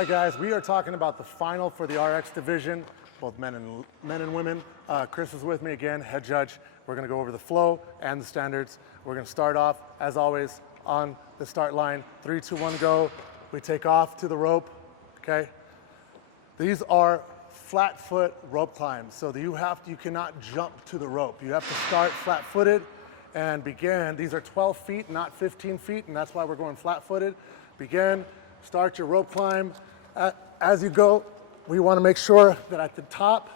right, guys, we are talking about the final for the RX division, both men and women. Chris is with me again, head judge. We're going to go over the flow and the standards. We're going to start off, as always, on the start line. 3, 2, 1, go. We take off to the rope, okay? These are flat foot rope climbs, so you cannot jump to the rope. You have to start flat footed and begin. These are 12 feet, not 15 feet, and that's why we're going flat footed. Begin, start your rope climb. As you go, we want to make sure that at the top,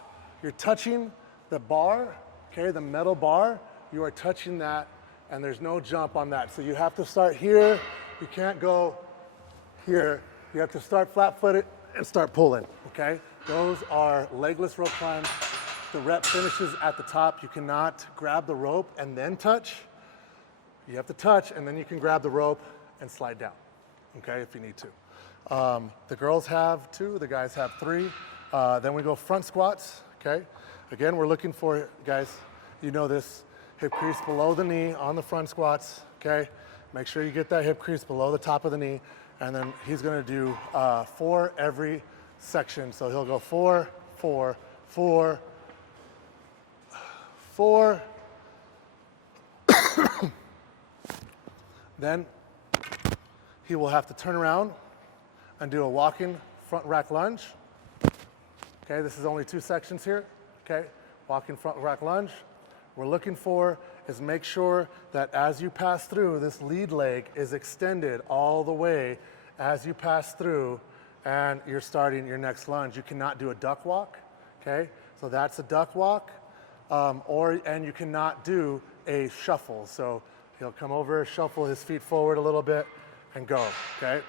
you're touching the bar, okay, the metal bar. You are touching that, and there's no jump on that. So you have to start here. You can't go here. You have to start flat footed and start pulling, okay? Those are legless rope climbs. The rep finishes at the top. You cannot grab the rope and then touch. You have to touch, and then you can grab the rope and slide down, okay, if you need to. The girls have 2, the guys have 3. Then we go front squats, okay? Again, we're looking for, guys, you know this, hip crease below the knee on the front squats, okay? Make sure you get that hip crease below the top of the knee, and then he's gonna do 4 every section. So he'll go 4, 4, 4, 4. Then he will have to turn around and do a walking front rack lunge. Okay, this is only 2 sections here. Okay, walking front rack lunge. We're looking for is make sure that as you pass through, this lead leg is extended all the way as you pass through and you're starting your next lunge. You cannot do a duck walk, okay? So that's a duck walk, and you cannot do a shuffle. So he'll come over, shuffle his feet forward a little bit and go, okay?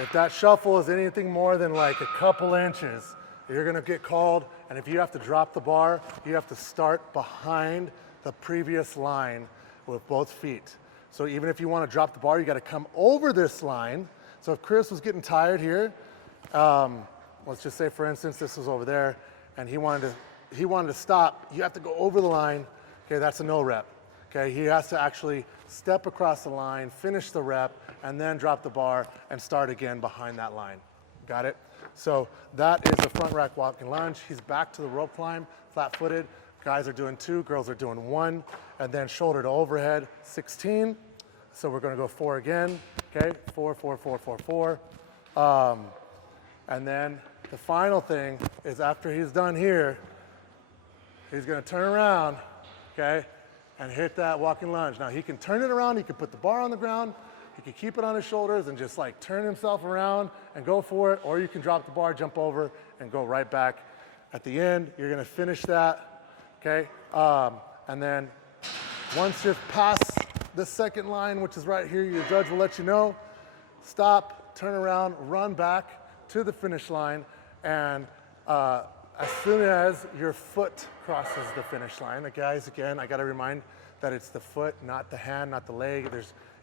If that shuffle is anything more than like a couple inches, you're gonna get called, and if you have to drop the bar, you have to start behind the previous line with both feet. So even if you wanna drop the bar, you gotta come over this line. So if Chris was getting tired here, let's just say for instance, this was over there, and he wanted to stop, you have to go over the line. Okay, that's a no rep. Okay, he has to actually step across the line, finish the rep, and then drop the bar and start again behind that line. Got it? So that is the front rack walking lunge. He's back to the rope climb, flat footed. Guys are doing 2, girls are doing 1, and then shoulder to overhead, 16. So we're gonna go 4 again, okay? 4, 4, 4, 4, 4. And then the final thing is after he's done here, he's gonna turn around, okay? And hit that walking lunge. Now he can turn it around, he can put the bar on the ground, he can keep it on his shoulders and just like turn himself around and go for it, or you can drop the bar, jump over, and go right back. At the end, you're gonna finish that, okay? And then once you're past the second line, which is right here, your judge will let you know, stop, turn around, run back to the finish line, and as soon as your foot crosses the finish line, guys, again, I gotta remind that it's the foot, not the hand, not the leg.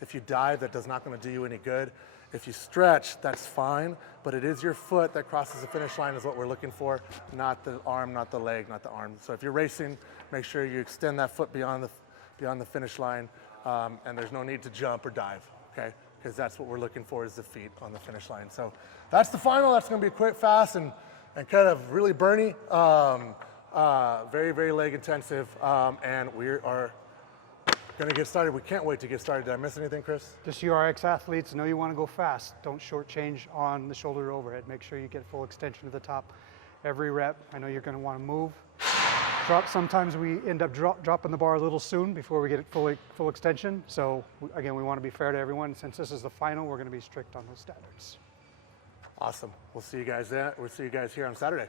If you dive, that does not gonna do you any good. If you stretch, that's fine, but it is your foot that crosses the finish line is what we're looking for, not the arm, not the leg, not the arm. So if you're racing, make sure you extend that foot beyond the finish line, and there's no need to jump or dive, okay? Because that's what we're looking for is the feet on the finish line. So that's the final. That's gonna be quick, fast, and kind of really burny, very, very leg intensive, and we are gonna get started. We can't wait to get started. Did I miss anything, Chris? Just you RX athletes, know you wanna go fast. Don't shortchange on the shoulder overhead. Make sure you get full extension to the top every rep. I know you're gonna wanna move. Sometimes we end up dropping the bar a little soon before we get it full extension. So again, we wanna be fair to everyone. Since this is the final, we're gonna be strict on those standards. Awesome. We'll see you guys there. We'll see you guys here on Saturday.